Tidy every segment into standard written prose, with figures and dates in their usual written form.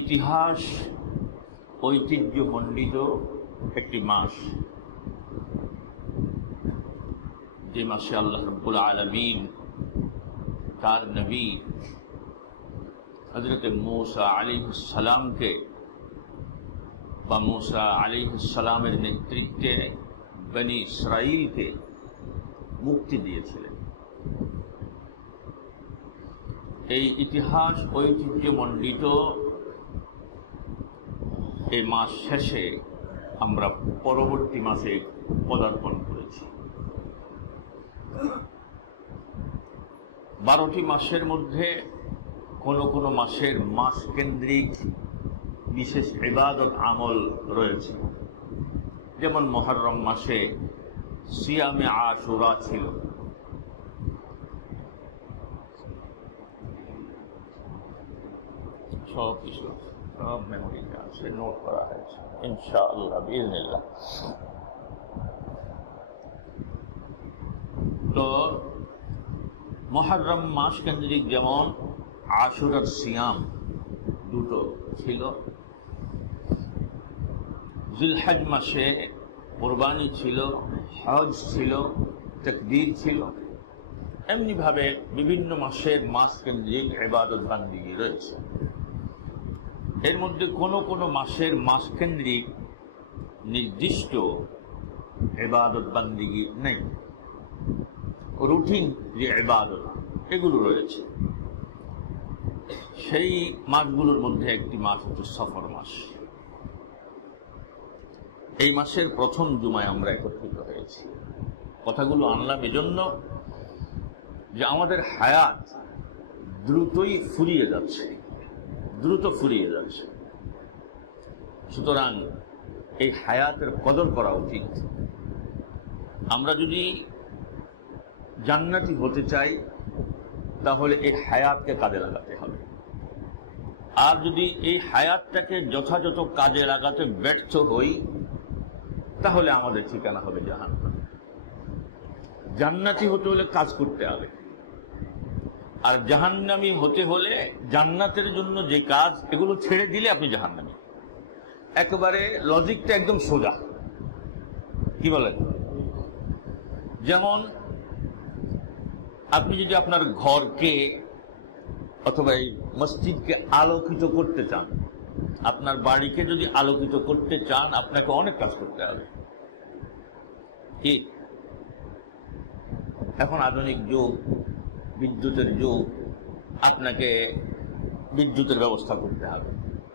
ইতিহাস ঐতিহ্যমণ্ডিত একটি মাস, যে মাসে আল্লাহ রাব্বুল আলামিন তার নবী হযরত মূসা আলাইহিস সালামকে বা মূসা আলাইহিস সালামের নেতৃত্বে বনি ইসরাইলকে মুক্তি দিয়েছিলেন। এই ইতিহাস ঐতিহ্যমণ্ডিত এই মাস শেষে আমরা পরবর্তী মাসে পদার্পণ করেছি। 12টি মাসের মধ্যে কোনো মাসের মাস কেন্দ্রিক বিশেষ ইবাদত আমল রয়েছে। যেমন মুহররম মাসে সিয়ামে আশুরা ছিল, সব মেমোরিতে আছে, নোট করা হয়েছে ইনশাআল্লাহ বিইজনিল্লাহ। তো মুহররম মাস কেন্দ্রিক যেমন আশুরার সিয়াম দুটো ছিল, জিলহজ মাসে কুরবানি ছিল, হজ ছিল, তাকবীর ছিল। এমনিভাবে বিভিন্ন মাসের মাস কেন্দ্রিক ইবাদত বান্দিগি রয়েছে। এর মধ্যে কোনো মাসের মাস কেন্দ্রিক নির্দিষ্ট ইবাদত বান্দিগি নেই, রুটিন যে ইবাদত এগুলো রয়েছে। সেই মাসগুলোর মধ্যে একটি মাস হচ্ছে সফর মাস। এই মাসের প্রথম জুমায় আমরা একত্রিত হয়েছি। কথাগুলো আনলাম এজন্য যে আমাদের হায়াত দ্রুত ফুরিয়ে যাচ্ছে। সুতরাং এই হায়াতের কদর করা উচিত। আমরা যদি জান্নাতি হতে চাই তাহলে এই হায়াতকে কাজে লাগাতে হবে। আর যদি এই হায়াতটাকে যথাযথ কাজে লাগাতে ব্যর্থ হই তাহলে আমাদের ঠিকানা হবে জাহান্নাম। জান্নাতি হতে হলে কাজ করতে হবে, আর জাহান্নামী হতে হলে জান্নাতের জন্য যে কাজ এগুলো ছেড়ে দিলে আপনি জাহান্নামী। একেবারে লজিকটা একদম সোজা, কি বলেন? যেমন আপনি যদি আপনার ঘরকে অথবা এই মসজিদকে আলোকিত করতে চান, আপনার বাড়িকে যদি আলোকিত করতে চান, আপনাকে অনেক কাজ করতে হবে। কি এখন আধুনিক যুগ, বিদ্যুতের যুগ, আপনাকে বিদ্যুতের ব্যবস্থা করতে হবে।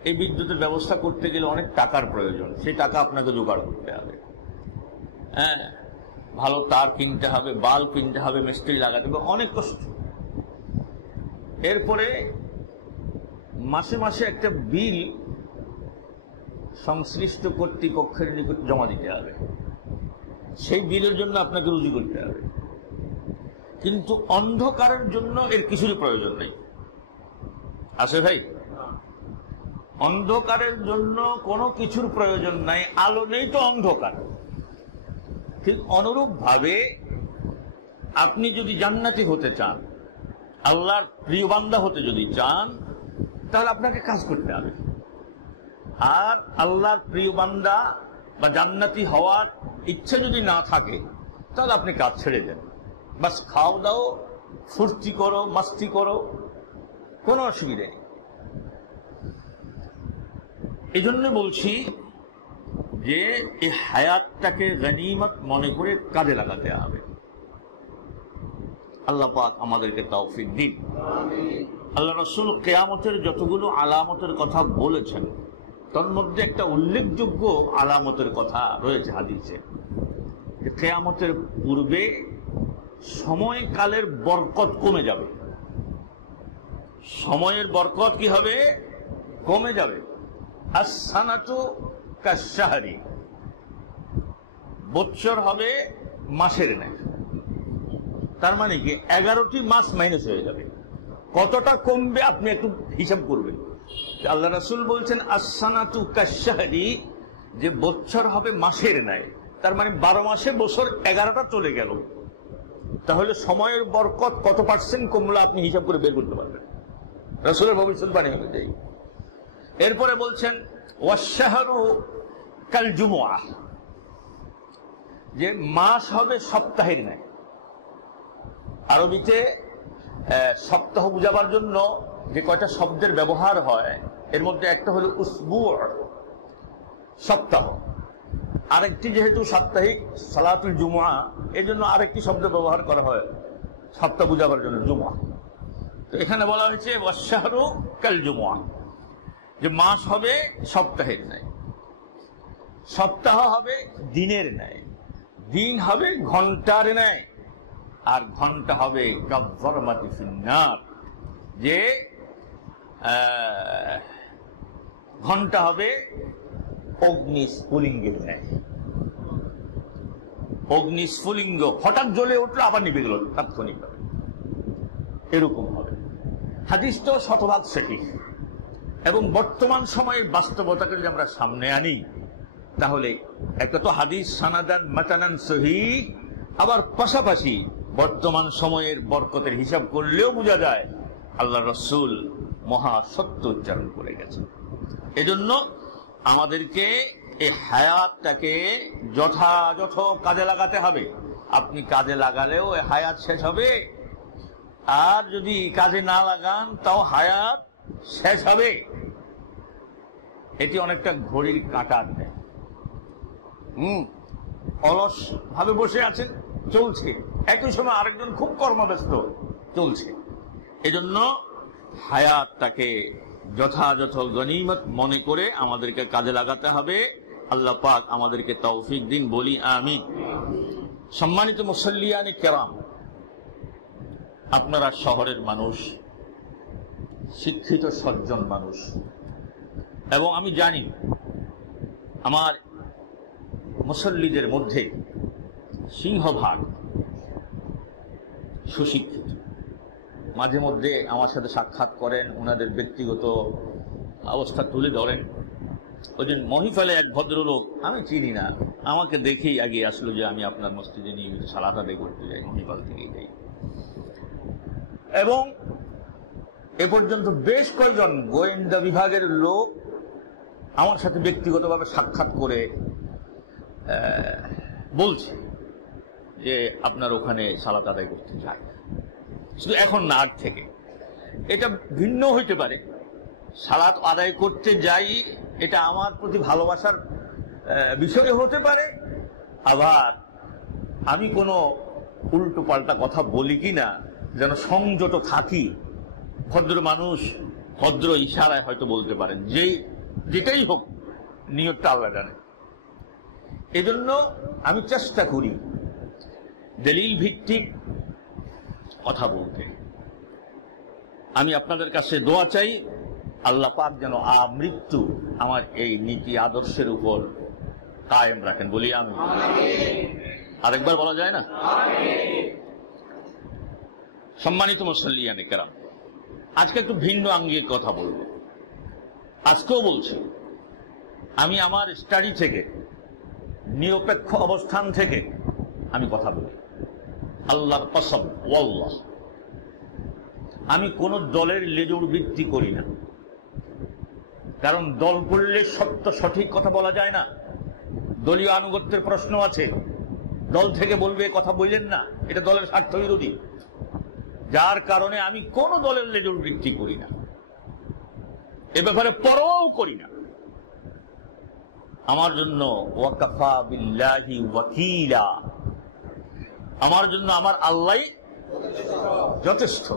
এই বিদ্যুতের ব্যবস্থা করতে গেলে অনেক টাকার প্রয়োজন, সেই টাকা আপনাকে জোগাড় করতে হবে। হ্যাঁ, ভালো তার কিনতে হবে, বাল্ব কিনতে হবে, মিস্ত্রি লাগাতে হবে, অনেক কষ্ট। এরপরে মাসে মাসে একটা বিল সংশ্লিষ্ট কর্তৃপক্ষের নিকট জমা দিতে হবে, সেই বিলের জন্য আপনাকে রুজি করতে হবে। কিন্তু অন্ধকারের জন্য এর কিছুরই প্রয়োজন নেই, আছে ভাই? অন্ধকারের জন্য কোনো কিছুর প্রয়োজন নাই, আলো নেই তো অন্ধকার। ঠিক অনুরূপ ভাবে আপনি যদি জান্নাতি হতে চান, আল্লাহর প্রিয় বান্দা হতে যদি চান, তাহলে আপনাকে কাজ করতে হবে। আর আল্লাহর প্রিয় বান্দা বা জান্নাতি হওয়ার ইচ্ছে যদি না থাকে তাহলে আপনি কাজ ছেড়ে দেন, বাস খাও দাও, ফুর্তি করো, মাস্তি করো, কোনো অসুবিধা নেই। এই জন্য বলছি যে এই হায়াতটাকে গনিমত মনে করে কাজে লাগাতে হবে। আল্লাহ পাক আমাদেরকে তৌফিক দিন। আল্লাহ রাসূল কিয়ামতের যতগুলো আলামতের কথা বলেছেন তার মধ্যে একটা উল্লেখযোগ্য আলামতের কথা রয়েছে হাদিসে, যে কিয়ামতের পূর্বে সময়কালের বরকত কমে যাবে। সময়ের বরকত কি হবে? কমে যাবে। আস-সানাতু কাশ-শাহরি, বৎসর হবে মাসের ন্যায়। তার মানে কি 11টি মাস মাইনাস হয়ে যাবে। কতটা কমবে আপনি একটু হিসাব করবেন। আল্লাহ রাসূল বলছেন আস-সানাতু কাশ-শাহরি, যে বৎসর হবে মাসের ন্যায়। তার মানে 12 মাসে বছর 11টা চলে গেল। তাহলে সময়ের বরকত কত পার্সেন্ট কমলো আপনি হিসাব করে বের করতে পারবেন। রাসূলের ভবিষ্যৎবাণী অনুযায়ী এরপরে বলছেন ওয়াশশাহরু কাল জুমুআহ, যে মাস হবে সপ্তাহের ন্যায়। আরবিতে সপ্তাহ বুঝাবার জন্য যে কয়টা শব্দের ব্যবহার হয়, এর মধ্যে একটা হলো উসবু', সপ্তাহ, আরেকটি যেহেতু সাপ্তাহিক সালাতুল জুমুআ, এই জন্য আরেকটি শব্দ ব্যবহার করা হয় সপ্তাহ বুঝাবার জন্য, জুমুআ। তো এখানে বলা হয়েছে ওয়াশশাহরু কাল জুমুআ, যে মাস হবে সপ্তাহের ন্যায়, সপ্তাহ হবে দিনের ন্যায়, দিন হবে ঘন্টার ন্যায়, আর ঘন্টা হবে কাযযারমাতি ফিন্নার, যে ঘন্টা হবে অগ্নিস্ফুলিঙ্গের ন্যায়। অগ্নিস্ফুলিঙ্গ হঠাৎ জ্বলে উঠলো আবার নিভে গেল তাৎক্ষণিকভাবে, এরকম হবে। হাদিসটাও শতভাগ সঠিক, এবং বর্তমান সময়ের বাস্তবতাকে যদি আমরা সামনে আনি, তাহলে একটা তো হাদিস সানাদান মাতানান সহিহ, আবার পাশাপাশি বর্তমান সময়ের বরকতের হিসাব করলেও বোঝা যায় আল্লাহ রাসূল মহা সত্য উচ্চারণ করে গেছেন। এজন্য আমাদেরকে এই হায়াতটাকে যথাযথ কাজে লাগাতে হবে। আপনি কাজে লাগালেও এই হায়াত শেষ হবে, আর যদি কাজে না লাগান তাও হায়াত শেষ হবে। এটি অনেকটা ঘড়ির কাঁটার ন্যায়। অলস ভাবে বসে আছেন, চলছে, একই সময় আরেকজন খুব কর্মব্যস্ত, চলছে। এজন্য হায়াতটাকে যথাযথ গনিমত মনে করে আমাদেরকে কাজে লাগাতে হবে। আল্লাহ পাক আমাদেরকে তৌফিক দিন, বলি আমিন। সম্মানিত মুসল্লিয়ানে কেরাম, আপনারা শহরের মানুষ, শিক্ষিত সজ্জন মানুষ, এবং আমি জানি আমার মুসল্লিদের মধ্যে সিংহভাগ সুশিক্ষিত। মাঝে মধ্যে আমার সাথে সাক্ষাৎ করেন, ওনাদের ব্যক্তিগত অবস্থা তুলে ধরেন। ওই দিন মহিফালে এক ভদ্রলোক, আমি চিনি না, আমাকে দেখেই আগে আসলো যে আমি আপনার মসজিদে নিয়মিত সালাত আদায় করতে যাই, মহিফাল থেকেই যাই। এবং এ পর্যন্ত বেশ কয়েকজন গোয়েন্দা বিভাগের লোক আমার সাথে ব্যক্তিগতভাবে সাক্ষাৎ করে বলছে যে আপনার ওখানে সালাত আদায় করতে যায়, শুধু এখন না, আগ থেকে। এটা ভিন্ন হইতে পারে, সালাত আদায় করতে যাই এটা আমার প্রতি ভালোবাসার বিষয় হতে পারে, আবার আমি কোনো উল্টো পাল্টা কথা বলি কিনা যেন সংযত থাকি। ভদ্র মানুষ ভদ্র ইশারায় হয়তো বলতে পারেন, যেটাই হোক নিয়তটা আল্লাহ জানে। এজন্য আমি চেষ্টা করি দলিল ভিত্তিক কথা বলতে। আমি আপনাদের কাছে দোয়া চাই, আল্লাহ পাক যেন আমৃত্যু আমার এই নীতি আদর্শের উপর কায়েম রাখেন, বলি আমি। আরেকবার বলা যায় না? সম্মানিত মুসল্লিয়ানে কেরাম, আজকে একটু ভিন্ন আঙ্গিকে কথা বলবো। আজকেও বলছি, আমি আমার স্টাডি থেকে, নিরপেক্ষ অবস্থান থেকে আমি কথা বলি। আল্লাহর কসম, ওয়াল্লাহ, আমি কোন দলের লেজুর বৃত্তি করি না। কারণ দল করলে সত্য সঠিক কথা বলা যায় না, দলীয় আনুগত্যের প্রশ্ন আছে। দল থেকে বলবে কথা বললেন না, এটা দলের স্বার্থ বিরোধী। যার কারণে আমি কোন দলের লেজুর বৃত্তি করি না, এ ব্যাপারে পরোয়াও করি না। আমার জন্য ওয়াকাফা বিল্লাহি ওয়াকিলা, আমার জন্য আমার আল্লাহই যথেষ্ট।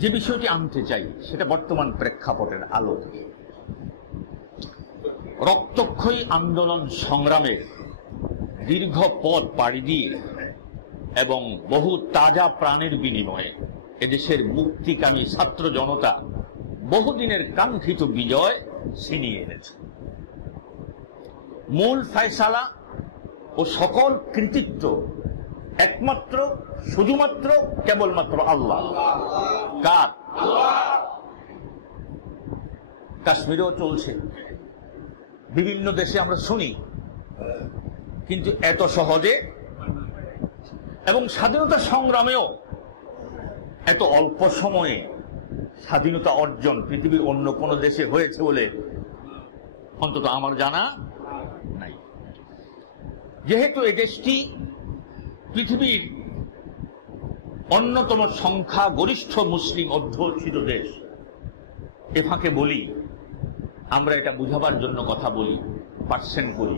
যে বিষয়টি আনতে চাই সেটা বর্তমান প্রেক্ষাপটের আলোকে। রক্তক্ষয়ী আন্দোলন সংগ্রামের দীর্ঘ পথ পাড়ি দিয়ে এবং বহু তাজা প্রাণের বিনিময়ে এদেশের মুক্তিকামী ছাত্র জনতা বহুদিনের কাঙ্ক্ষিত বিজয় ছিনিয়ে এনেছে। মূল ফয়সালা ও সকল কৃতিত্ব একমাত্র, শুধুমাত্র, কেবলমাত্র আল্লাহ। কার? কাশ্মীরেও চলছে, বিভিন্ন দেশে আমরা শুনি, কিন্তু এত সহজে এবং স্বাধীনতা সংগ্রামেও এত অল্প সময়ে স্বাধীনতা অর্জন পৃথিবীর অন্য কোন দেশে হয়েছে বলে অন্তত আমার জানা নাই। যেহেতু এই দেশটি পৃথিবীর অন্যতম সংখ্যা গরিষ্ঠ মুসলিম অধ্যুষিত দেশ, এ ফাঁকে বলি, আমরা এটা বুঝাবার জন্য কথা বলি, পার্সেন্ট করি,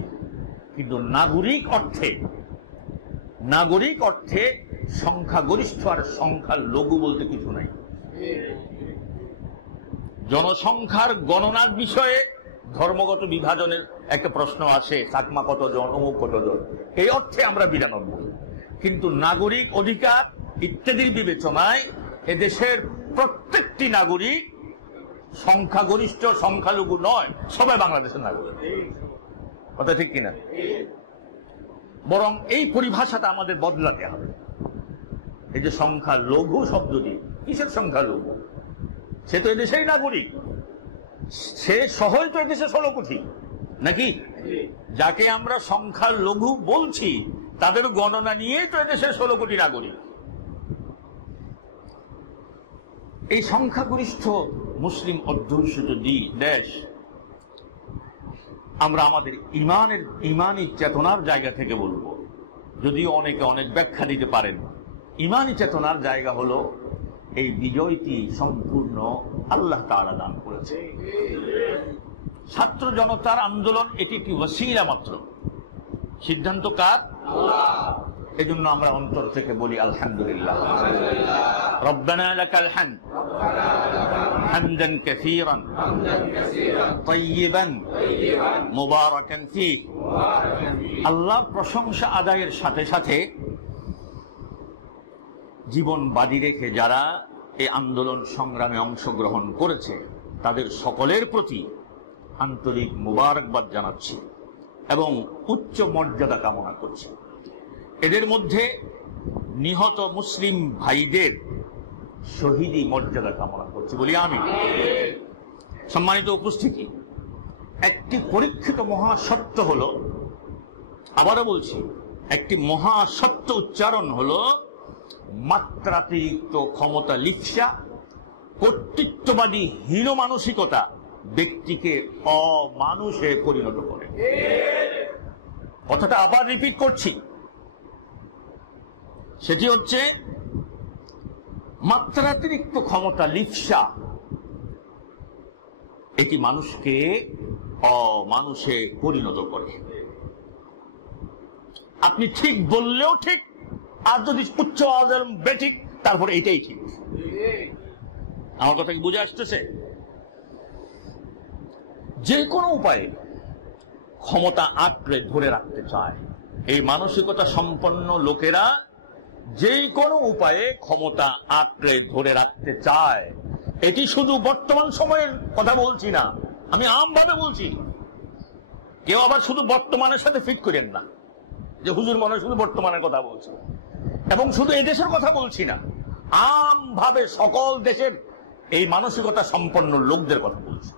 কিন্তু নাগরিক অর্থে সংখ্যাগরিষ্ঠ আর সংখ্যা লঘু বলতে কিছু নাই। জনসংখ্যার গণনার বিষয়ে ধর্মগত বিভাজনের একটা প্রশ্ন আছে, চাকমা কতজন, অমুক কতজন, এই অর্থে আমরা 92, কিন্তু নাগরিক অধিকার ইত্যাদির বিবেচনায় এদেশের প্রত্যেকটি নাগরিক সংখ্যাগরিষ্ঠ সংখ্যালঘু নয়, সবাই বাংলাদেশের নাগরিক। কথা ঠিক কিনা? বরং এই পরিভাষাটা আমাদের বদলাতে হবে। এই যে সংখ্যালঘু শব্দটি, কিসের সংখ্যালঘু? সে তো এদেশেই নাগরিক, সে সহই তো এদেশে 16 কোটি নাকি? যাকে আমরা সংখ্যালঘু বলছি তাদের গণনা নিয়েই তো এদেশে 16 কোটি নাগরিক। এই সংখ্যাগরিষ্ঠ মুসলিম অধ্যুষিত দেশ আমরা আমাদের ইমানি চেতনার জায়গা থেকে বলবো, যদিও অনেকে অনেক ব্যাখ্যা দিতে পারেন। ইমানি চেতনার জায়গা হলো এই বিজয়টি সম্পূর্ণ আল্লাহ তাআলা দান করেছে। ছাত্র জনতার আন্দোলন এটি একটি ওসিলা মাত্র, সিদ্ধান্ত কার? আল্লাহ। এজন্য আমরা অন্তর থেকে বলি আলহামদুলিল্লাহ, রব্বানা লাকাল হামদ হামদান কাসীরান তাইয়িবান মুবারাকান ফীহ। আল্লাহর প্রশংসা আদায়ের সাথে সাথে জীবন বাজি রেখে যারা এই আন্দোলন সংগ্রামে অংশগ্রহণ করেছে তাদের সকলের প্রতি আন্তরিক মুবারকবাদ জানাচ্ছি এবং উচ্চ মর্যাদা কামনা করছি। এদের মধ্যে নিহত মুসলিম ভাইদের শহীদি মর্যাদা কামনা করছি, বলি আমি। সম্মানিত উপস্থিতি, একটি পরীক্ষিত মহাসত্য হলো, আবারও বলছি, একটি মহাসত্য উচ্চারণ হলো মাত্রাতিরিক্ত ক্ষমতা লিপ্সা, কর্তৃত্ববাদী হীন মানসিকতা ব্যক্তিকে অমানুষে পরিণত করে। কথাটা আবার রিপিট করছি, সেটি হচ্ছে মাত্রাতিরিক্ত ক্ষমতা লিপ্সা, এটি মানুষকে অমানুষে পরিণত করে। আপনি ঠিক বললেও ঠিক, আর যদি উচ্চ আওয়াজে বেঠিক, তারপরে এটাই ঠিক। আমার কথা কি বুঝে আসতেছে? যে কোনো উপায়ে ক্ষমতা আঁকড়ে ধরে রাখতে চায় এই মানসিকতা সম্পন্ন লোকেরা, যে কোনো উপায়ে ক্ষমতা আঁকড়ে ধরে রাখতে চায়। এটি শুধু বর্তমান সময়ের কথা বলছি না, আমি আমভাবে বলছি। কেউ আবার শুধু বর্তমানের সাথে ফিট করেন না যে হুজুর মনে শুধু বর্তমানের কথা বলছে, এবং শুধু এই দেশের কথা বলছি না, আমভাবে সকল দেশের এই মানসিকতা সম্পন্ন লোকদের কথা বলছি।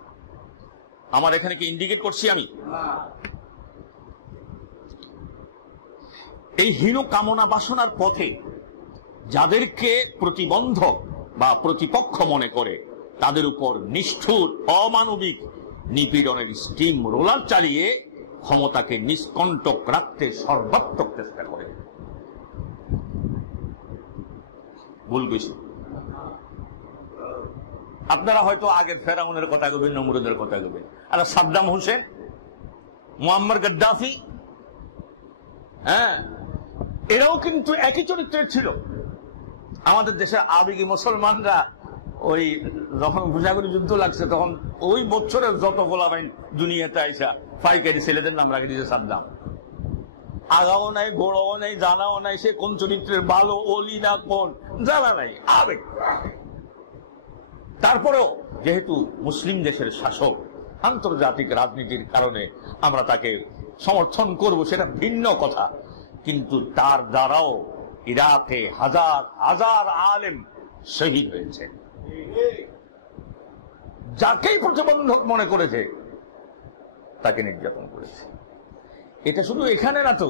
আমার এখানে কি ইন্ডিকেট করছি আমি? এই হীন কামনা বাসনার পথে যাদেরকে প্রতিবন্ধক বা প্রতিপক্ষ মনে করে তাদের উপর নিষ্ঠুর অমানবিক নিপীড়নের স্টিম রোলার চালিয়ে ক্ষমতাকে নিষ্কণ্টক রাখতে সর্বাত্মক চেষ্টা করে। ভুল বেশি। আপনারা হয়তো আগের ফেরাউনের কথা কবেন, নমরুদের কথা কবেন, আর সাদ্দাম হোসেন, মুয়াম্মার গাদ্দাফি, হ্যাঁ, এরাও কিন্তু একই চরিত্রের ছিল। আমাদের দেশের আবেগী মুসলমানরা ওই যখন ভুজাগুড়ি যুদ্ধ লাগছে তখন ওই বছরের যত গোলাবাইন দুনিয়াতে আইসা পাইকারি ছেলেদের নাম রাখে দিয়েছে সাদ্দাম। আগাও নাই, গোড়াও নাই, জানাও নাই সে কোন চরিত্রের, ভালো অলি না কোন জানা নাই, আবেগ। তারপরেও যেহেতু মুসলিম দেশের শাসক, আন্তর্জাতিক রাজনীতির কারণে আমরা তাকে সমর্থন করব, সেটা ভিন্ন কথা, কিন্তু তার দ্বারাও ইরাকে হাজার হাজার আলেম শহীদ হয়েছে। যাকেই প্রতিবন্ধক মনে করেছে তাকে নির্যাতন করেছে। এটা শুধু এখানে না তো,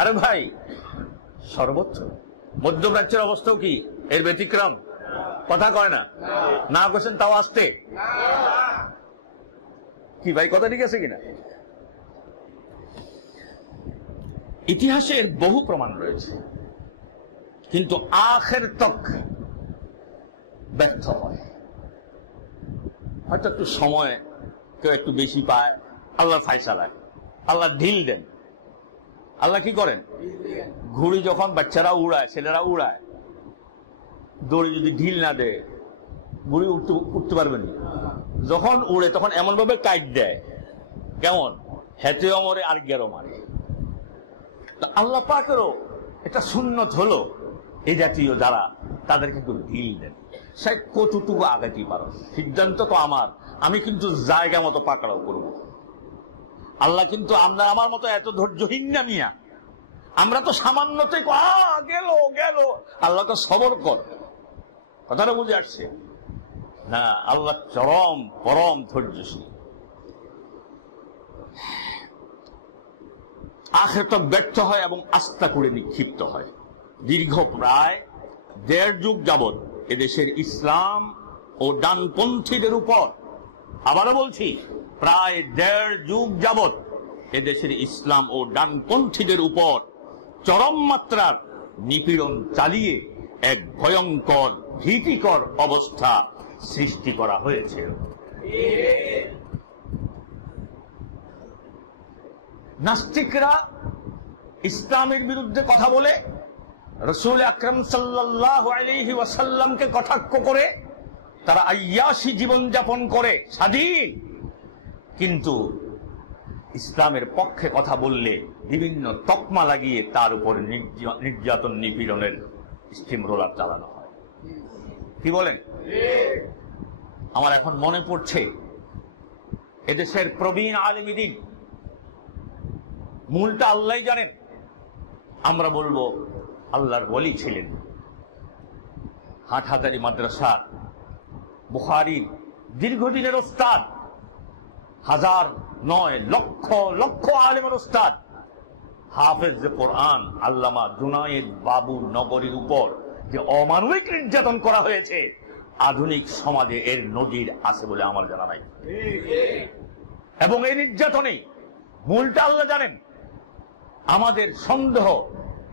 আরে ভাই, সর্বত্র। মধ্যপ্রাচ্যের অবস্থাও কি এর ব্যতিক্রম? কথা কয় না, না করছেন তাও আসতে কি ভাই, কথা ঠিক আছে কিনা? ইতিহাসের বহু প্রমাণ রয়েছে, কিন্তু আখের তক ব্যর্থ হয়। হয়তো একটু সময় কেউ একটু বেশি পায়, আল্লাহর ফায়সালায় আল্লাহ ঢিল দেন। আল্লাহ কি করেন? ঘুড়ি যখন বাচ্চারা উড়ায়, ছেলেরা উড়ায়, দড়ি যদি ঢিল না দেয় ঘুড়ি উঠতে পারবেন না। যখন উড়ে তখন এমন ভাবে কাট দেয়, কেমন হেতেও মরে আর গেরো মারে। আল্লাহ পাকেরও এটা সুন্নত হলো এই জাতীয় যারা, তাদের কিন্তু ঢিল দেন। সে কতটুকু আগাতে পারো, সিদ্ধান্ত তো আমার, আমি কিন্তু জায়গা মতো পাকড়াও করব। আল্লাহ কিন্তু আপনার আমার মতো এত ধৈর্যহীন না মিয়া, আমরা তো সামান্যতেই গেল গেল, আল্লাহ তো সবর কর। কথাটা বুঝে আসছে না? আল্লাহ চরম পরম ধৈর্যশীল। আখের তো ব্যর্থ হয় এবং আস্থা করে নিক্ষিপ্ত হয়। দীর্ঘ প্রায় 1.5 যুগ যাবৎ এদেশের ইসলাম ও ডানপন্থীদের উপর, আবারও বলছি, প্রায় 1.5 যুগ যাবৎ এদেশের ইসলাম ও ডানপন্থীদের উপর চরম মাত্রার নিপীড়ন চালিয়ে এক ভয়ঙ্কর ভীতিকর অবস্থা সৃষ্টি করা হয়েছে। নাস্তিকরা ইসলামের বিরুদ্ধে কথা বলে, রাসূল আকরাম সাল্লাল্লাহু আলাইহি ওয়াসাল্লামকে কটাক্ষ করে তারা আইয়াসী জীবনযাপন করে, স্বাধীন। কিন্তু ইসলামের পক্ষে কথা বললে বিভিন্ন তকমা লাগিয়ে তার উপর নির্যাতন নিপীড়নের স্টিম রোলার চালানো হয়। কি বলেন? আমার এখন মনে পড়ছে এদেশের প্রবীণ আলেমী দ্বীন, মূলটা আল্লাহ জানেন, আমরা বলবো আল্লাহর ওলি ছিলেন। হাটহাজারী মাদ্রাসার বুখারীর দীর্ঘদিনের ওস্তাদ, 1000 নয় লক্ষ লক্ষ আলেমের ওস্তাদ, হাফেজ কোরআন আল্লামা জুনায়েদ বাবু নগরীর উপর যে অমানবিক নির্যাতন করা হয়েছে, আধুনিক সমাজে এর নজির আছে বলে আমার জানা নাই। এবং এই নির্যাতনে মূলটা আল্লাহ জানেন। আমাদের সন্দেহ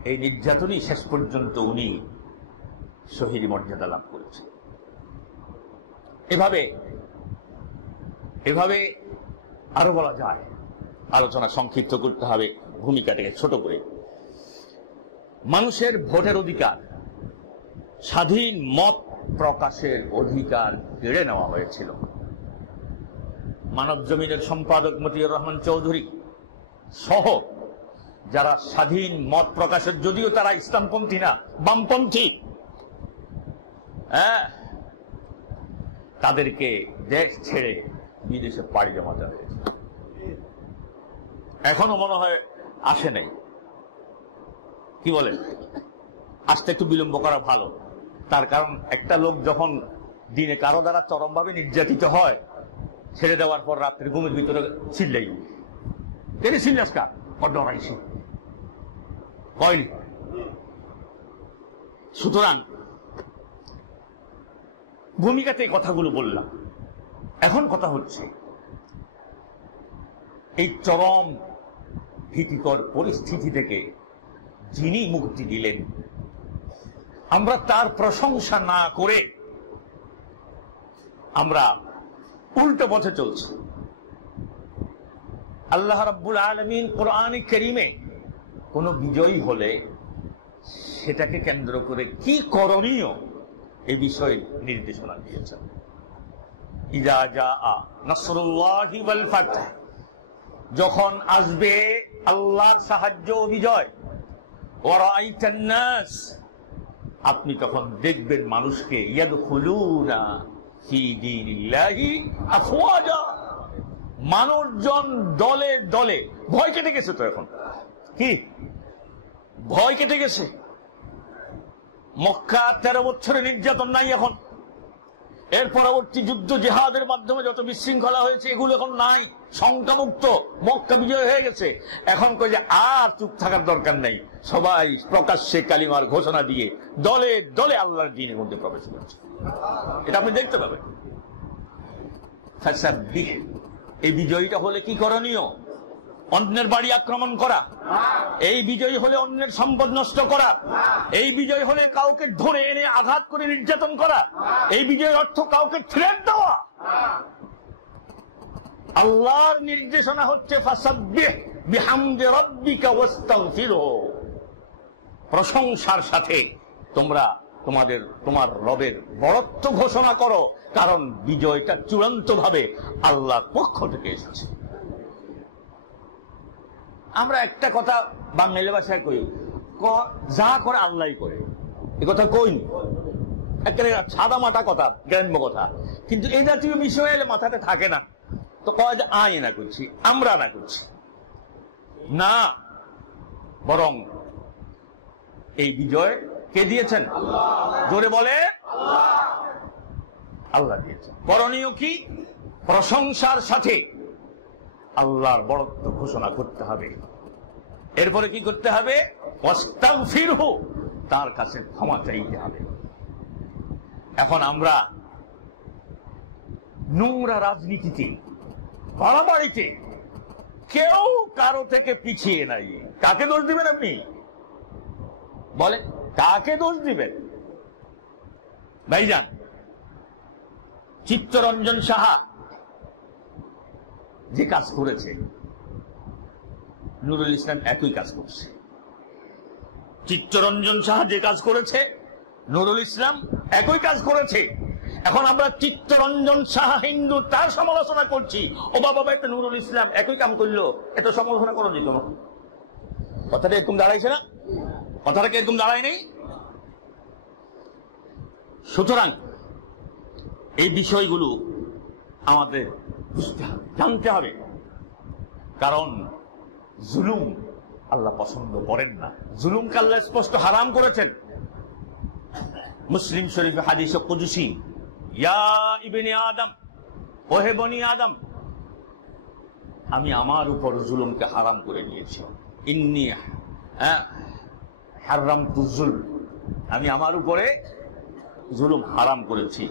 এই নির্যাতনই শেষ পর্যন্ত উনি শহীদ মর্যাদা লাভ করেছে। এভাবে এভাবে আরো বলা যায়, আলোচনা সংক্ষিপ্ত করতে হবে ভূমিকাটাকে ছোট করে। মানুষের ভোটের অধিকার, স্বাধীন মত প্রকাশের অধিকার কেড়ে নেওয়া হয়েছিল। মানব জমিনের সম্পাদক মতিউর রহমান চৌধুরী সহ যারা স্বাধীন মত প্রকাশের, যদিও তারা ইসলামপন্থী না, বামপন্থী, তাদেরকে দেশ ছেড়ে বিদেশে পাড়ি জমাতে হয়েছে। এখনো মনে হয় আসে নাই। কি বলেন? আসতে একটু বিলম্ব করা ভালো। তার কারণ একটা লোক যখন দিনে কারো দ্বারা চরমভাবে নির্যাতিত হয়, ছেড়ে দেওয়ার পর রাত্রে ঘুমের ভিতরে চিল্লাই তিনি চিল্লাস কা ডরাইছি হয়নি। সুতরাং ভূমিকাতে এই কথাগুলো বললাম। এখন কথা হচ্ছে এই চরম ভীতিকর পরিস্থিতি থেকে যিনি মুক্তি দিলেন, আমরা তার প্রশংসা না করে আমরা উল্টো পথে চলছি। আল্লাহ রাব্বুল আলামিন কোরআনে কারীমে কোন বিজয়ী হলে সেটাকে কেন্দ্র করে কি করণীয় এই বিষয়ে নির্দেশনা দিয়েছেন। ইজা জাআ নাসরুল্লাহি ওয়াল ফাতহ, যখন আসবে আল্লাহর সাহায্য ও বিজয়, ওয়া রাআইতান নাস, আপনি তখন দেখবেন মানুষকে ইয়াদখুলুনা ফি দীনিল্লাহি আফওয়াজা, মানুষজন দলে দলে। ভয় কেটে গেছে তো, এখন কি ভয় কেটে গেছে। মক্কা 13 বছরের নির্যাতন নাই, এর পরবর্তী যুদ্ধ জিহাদের মাধ্যমে যত বিশৃঙ্খলা হয়েছে এগুলো এখন নাই, সংখ্যামুক্ত, মক্কা বিজয় হয়ে গেছে। এখন কই যে আর চুপ থাকার দরকার নেই, সবাই প্রকাশ্যে কালিমার ঘোষণা দিয়ে দলে দলে আল্লাহর দ্বীনের মধ্যে প্রবেশ করছে। এটা আপনি দেখতে পাবেন। এই বিজয়ীটা হলে কি করণীয়? অন্যের বাড়ি আক্রমণ করা, এই বিজয়ী হলে অন্যের সম্পদ নষ্ট করা, এই বিজয় হলে কাউকে ধরে এনে আঘাত করে নির্যাতন করা, এই বিজয়ের অর্থ কাউকে থ্রেট দেওয়া। আল্লাহর নির্দেশনা হচ্ছে ফাসাব্বিহ বিহামদি রাব্বিকা ওয়াস্তাগফিরহু, প্রশংসার সাথে তোমরা তোমার রবের বড়ত্ব ঘোষণা করো, কারণ বিজয়টা চূড়ান্তভাবে আল্লাহর পক্ষ থেকে এসেছে। আমরা একটা কথা বাঙালি ভাষায় কই, যা করে আল্লাহই করে, এ কথা কইনি, একেবারে সাদা মাটা কথা, গ্রাম্য কথা। কিন্তু এই জাতীয় বিষয় এলে মাথাতে থাকে না, তো কয় যে আয় না করছি, আমরা না করছি না, বরং এই বিজয় কে দিয়েছেন? জোরে বলে আল্লাহ দিয়েছেন। করণীয় কি? প্রশংসার সাথে আল্লাহর বড়ত্ব ঘোষণা করতে হবে। এরপরে কি করতে হবে? ওয়াস্তাগফিরহু, তার কাছে ক্ষমা চাইতে হবে। এখন আমরা নোংরা রাজনীতিতে, বাড়াবাড়িতে কেউ কারো থেকে পিছিয়ে নাই। কাকে দোষ দিবেন আপনি? বলে কাকে দোষ দিবেন? ভাইজান, চিত্তরঞ্জন সাহা যে কাজ করেছে, নুরুল ইসলাম একই কাজ করছে। চিত্তরঞ্জন সাহা যে কাজ করেছে, নুরুল ইসলাম একই কাজ করেছে। এখন আমরা চিত্তরঞ্জন সাহা হিন্দু, তার সমালোচনা করছি। ও বাবা, এটা নুরুল ইসলাম একই কাম করলো, এত সমালোচনা করা যেত না। কথাটা এরকম দাঁড়াইছে না? কথাটা কি এরকম দাঁড়ায় নেই? সুতরাং এই বিষয়গুলো আমাদের বুঝতে হবে, জানতে হবে। কারণ জুলুম আল্লাহ পছন্দ করেন না। জুলুমকে আল্লাহ স্পষ্ট হারাম করেছেন। মুসলিম শরীফে হাদিসে কুদসি, ইয়া ইবনে আদম, ওহে বনি আদম, আমি আমার উপর জুলুমকে হারাম করে নিয়েছি। ইন্নী হারামতু যুলম, আমি আমার উপরে জুলুম হারাম করেছি,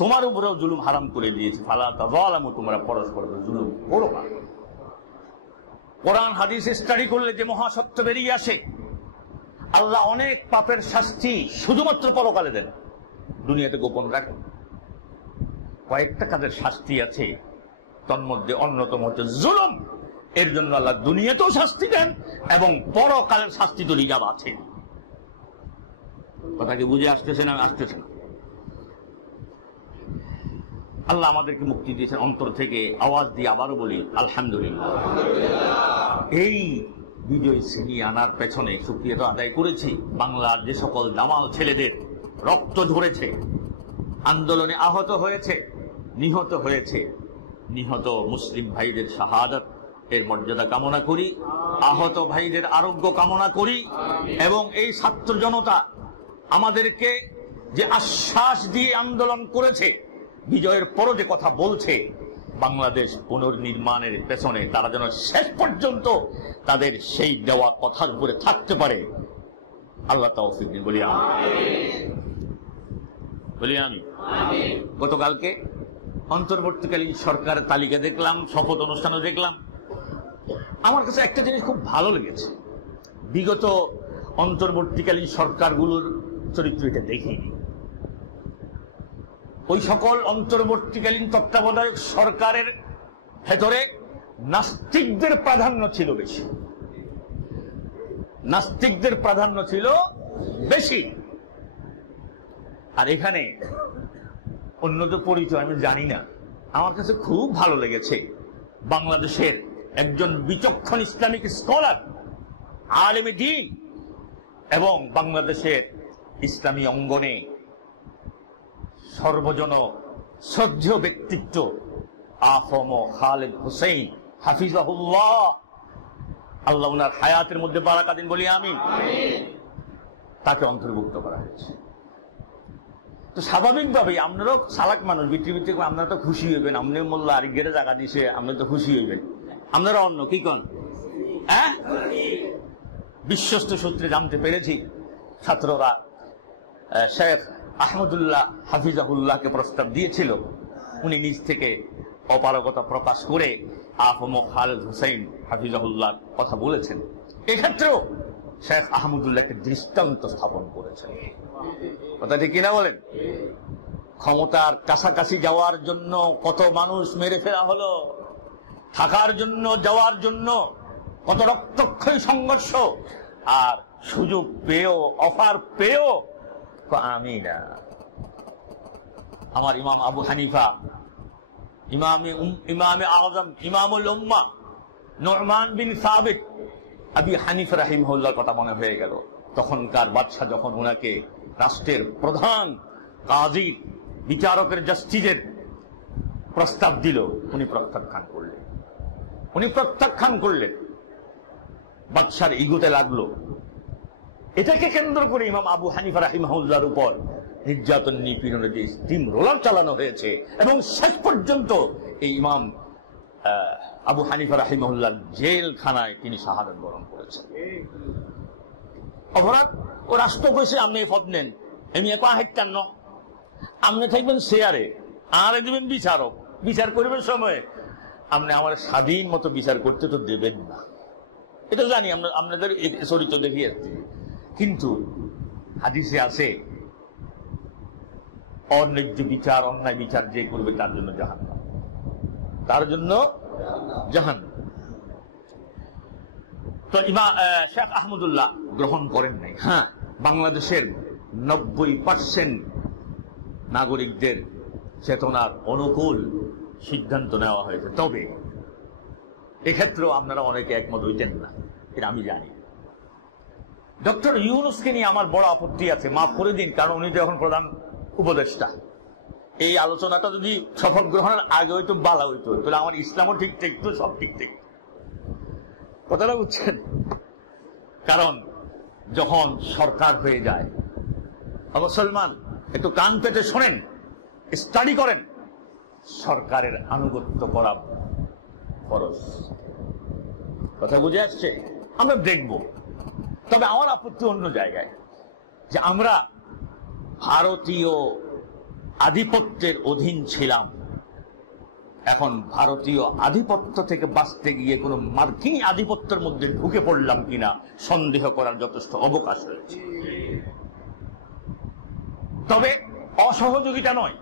তোমার উপরেও জুলুম হারাম করে দিয়েছি। ফালা তাযালামু, তোমরা পরস্পর জুলুম করো না। কোরআন হাদিস স্টাডি করলে যে মহাসত্য বেরিয়ে আসে, আল্লাহ অনেক পাপের শাস্তি শুধুমাত্র পরকালে দেন, দুনিয়াতে গোপন রাখেন। কয়েকটা কাজের শাস্তি আছে, তন্মধ্যে অন্যতম হচ্ছে জুলুম। এর জন্য আল্লাহ দুনিয়াতেও শাস্তি দেন এবং পরকালের শাস্তি তো রিজার্ভ আছে। কথা কি বুঝে আসতেছে না? আসতেছে না? আল্লাহ আমাদেরকে মুক্তি দিয়েছেন অন্তর থেকে। আওয়াজ দিয়ে আবারও বলি আলহামদুলিল্লাহ। এই বিজয় ছিনিয়ে আনার পেছনে শুকরিয়া তো আদায় করেছি। বাংলার যে সকল দামাল ছেলেদের রক্ত ঝরেছে, আন্দোলনে আহত হয়েছে, নিহত হয়েছে, নিহত মুসলিম ভাইদের শাহাদাত এর মর্যাদা কামনা করি, আহত ভাইদের আরোগ্য কামনা করি। এবং এই ছাত্র জনতা আমাদেরকে যে আশ্বাস দিয়ে আন্দোলন করেছে, বিজয়ের পরও যে কথা বলছে, বাংলাদেশ পুনর্নির্মাণের পেছনে তারা যেন শেষ পর্যন্ত তাদের সেই দেওয়া কথার উপরে থাকতে পারে, আল্লাহ তাওফিক দিন বলি আমি। গতকালকে অন্তর্বর্তীকালীন সরকারের তালিকা দেখলাম, শপথ অনুষ্ঠানও দেখলাম। আমার কাছে একটা জিনিস খুব ভালো লেগেছে, বিগত অন্তর্বর্তীকালীন সরকারগুলোর চরিত্র এটা দেখিনি। ওই সকল অন্তর্বর্তীকালীন তত্ত্বাবধায়ক সরকারের ভেতরে নাস্তিকদের প্রাধান্য ছিল বেশি, নাস্তিকদের প্রাধান্য ছিল বেশি। আর এখানে অন্যদের পরিচয় আমি জানি না, আমার কাছে খুব ভালো লেগেছে। বাংলাদেশের একজন বিচক্ষণ ইসলামিক স্কলার, আলেমে দ্বীন এবং বাংলাদেশের ইসলামী অঙ্গনে সর্বজন শ্রদ্ধেয় ব্যক্তিত্ব আফম খালেদ হোসেন হাফিজাহুল্লাহ, আল্লাহ উনার হায়াতের মধ্যে বারাকা দিন বলি আমিন, তাকে অন্তর্ভুক্ত করা হয়েছে। তো স্বাভাবিকভাবেই আপনারাও চালাক মানুষ, ভিতরে আপনারা তো খুশি হইবেন, আপনি মোল্লা আরেক গেড়ে জায়গা দিছে, আপনি তো খুশি হইবেন। আপনারা অন্য কি কন? হ্যাঁ, বিশ্বস্ত সূত্রে জানতে পেরেছি ছাত্ররা শেখ আহমদুল্লাহ হাফিজাহুল্লাহকে প্রস্তাব দিয়েছিল, উনি নিজ থেকে অপারগতা প্রকাশ করে আফম খালেদ হুসাইন হাফিজাহুল্লাহ কথা বলেছেন। এক্ষেত্রেও শেখ আহমদুল্লাহকে দৃষ্টান্ত স্থাপন করেছেন। কথা ঠিক কিনা বলেন? ক্ষমতার কাছাকাছি যাওয়ার জন্য কত মানুষ মেরে ফেলা হলো, থাকার জন্য যাওয়ার জন্য কত রক্তক্ষয়ী সংঘর্ষ, আর সুযোগ পেয়েও অফার পেয়েও আমি না। আমার ইমাম আবু হানিফা, ইমামে আযম, ইমামুল উম্মাহ নু'মান বিন সাবিত আবি হানিফা রাহিমাহুল্লাহর কথা মনে হয়ে গেল। তখনকার বাদশা যখন ওনাকে রাষ্ট্রের প্রধান কাজী, বিচারকের, জাস্টিসের প্রস্তাব দিল, উনি প্রত্যাখ্যান করলেন। বাদশার ইগোতে লাগলো। এটাকে কেন্দ্র করে ইমাম আবু হানিফা রাহিমাহুল্লাহর উপর নির্যাতন, নিপীড়নের যে স্টিম রোলার চালানো হয়েছে, এবং শেষ পর্যন্ত এই ইমাম আবু হানিফা রাহিমাহুল্লাহ জেলখানায় তিনি শাহাদাত বরণ করেছেন। অপরাধ ও রাষ্ট্র কইছে আপনি পদ নেন, এমনি এক হাইটান্ন আপনি থাকবেন শেয়ারে, আর দেবেন বিচারক, বিচার করবেন সময় আপনি আমার স্বাধীন মতো বিচার করতে তো দেবেন না। এটা জানি, আপনাদের চরিত্র দেখিয়ে আসছি। কিন্তু হাদিসে আছে অন্যায্য বিচার, অন্যায় বিচার যে করবে তার জন্য জাহান্নাম, তার জন্য জাহান্নাম। তো শেখ আহমদুল্লাহ গ্রহণ করেন নাই। হ্যাঁ, বাংলাদেশের 90% নাগরিকদের চেতনার অনুকূল সিদ্ধান্ত নেওয়া হয়েছে, তবে এক্ষেত্রেও আপনারা অনেকে একমত হইতেন না, এটা আমি জানি। ডক্টর ইউনূসকে নিয়ে আমার বড় আপত্তি আছে, মাফ করে দিন, কারণ উনি তো এখন প্রধান উপদেষ্টা। এই আলোচনাটা যদি শপথ গ্রহণের আগে হইতো বালা হইতো, তাহলে আমার ইসলামও ঠিক থাকতো, সব ঠিক থাকতো। কথাটা বুঝছেন? কারণ যখন সরকার হয়ে যায়, মুসলমান একটু কান পেতে শোনেন, স্টাডি করেন, সরকারের আনুগত্য করা ফরজ। কথা বুঝে আসছে? আমরা দেখব। তবে আমার আপত্তি অন্য জায়গায়, যে আমরা ভারতীয় আধিপত্যের অধীন ছিলাম, এখন ভারতীয় আধিপত্য থেকে বাঁচতে গিয়ে কোন মার্কিনী আধিপত্যের মধ্যে ঢুকে পড়লাম কিনা সন্দেহ করার যথেষ্ট অবকাশ রয়েছে। তবে অসহযোগিতা নয়,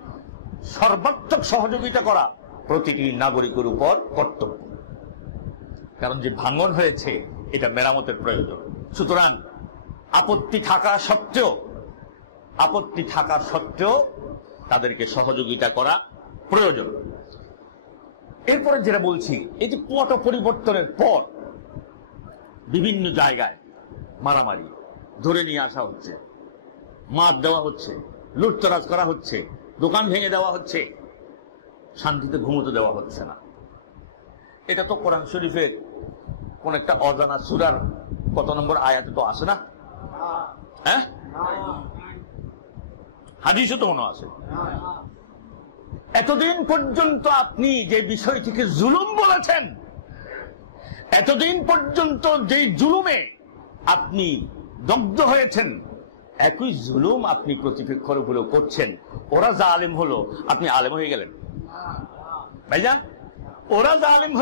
সর্বাত্মক সহযোগিতা করা প্রতিটি নাগরিকের উপর কর্তব্য। কারণ যে ভাঙন হয়েছে এটা মেরামতের প্রয়োজন। সুতরাং আপত্তি থাকা সত্ত্বেও তাদেরকে সহযোগিতা করা প্রয়োজন। এরপরে যেটা বলছি, এই যে পট পরিবর্তনের পর বিভিন্ন জায়গায় মারামারি, ধরে নিয়ে আসা হচ্ছে, মার দেওয়া হচ্ছে, লুটতরাজ করা হচ্ছে, দোকান ভেঙে দেওয়া হচ্ছে, শান্তিতে ঘুমোতে দেওয়া হচ্ছে না। এটা তো কোরআন শরীফের কোন একটা অজানা সূরার কত নম্বর আয়াতে তো আসে না? হ্যাঁ, হাদিসে তো মনে আছে। এতদিন পর্যন্ত আপনি যে বিষয়টিকে জুলুম বলেছেন, এতদিন পর্যন্ত যে জুলুমে আপনি দগ্ধ হয়েছেন, একই জুলুম আপনি প্রতিপক্ষের উপরে করছেন। ওরা জালেম হলো, আপনি আলেম হয়ে গেলেন। ভাইজান, ওরা জালেম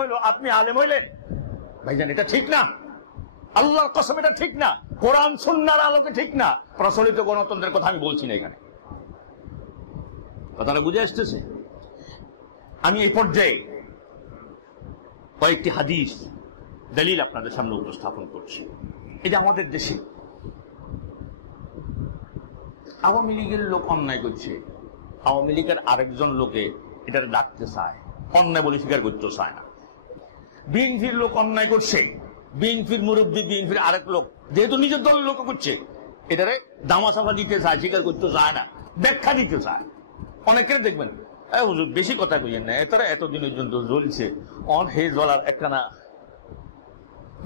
হইলো, আপনি আলেম হইলেন। ভাইজান, এটা ঠিক না, আল্লাহর কসম এটা ঠিক না, কোরআন সুন্নাহর আলোকে ঠিক না। প্রচলিত গণতন্ত্রের কথা আমি বলছি না এখানে। কথাটা বুঝে আসতেছে? আমি এই পর্যায়ে কয়েকটি হাদিস দলিল আপনাদের সামনে উপস্থাপন করছি। এই যে আমাদের দেশে আওয়ামী লীগের লোক অন্যায় করছে, আওয়ামী লীগের আরেকজন লোকে এটা ডাকতে চায়, অন্যায় বলে স্বীকার করতে চায় না। বিএনপির লোক অন্যায় করছে, বিএনপির মুরব্বী, বিএনপির আরেক লোক যেহেতু নিজের দলের লোক করছে, এটারে দামাচাপা দিতে চায়, স্বীকার করতে চায় না, ব্যাখ্যা দিতে চায়। অনেকের দেখবেন হুজুর বেশি কথা কইয়েন না, এতারা এতদিন পর্যন্ত জ্বলছে, অন হে জ্বলার একখানা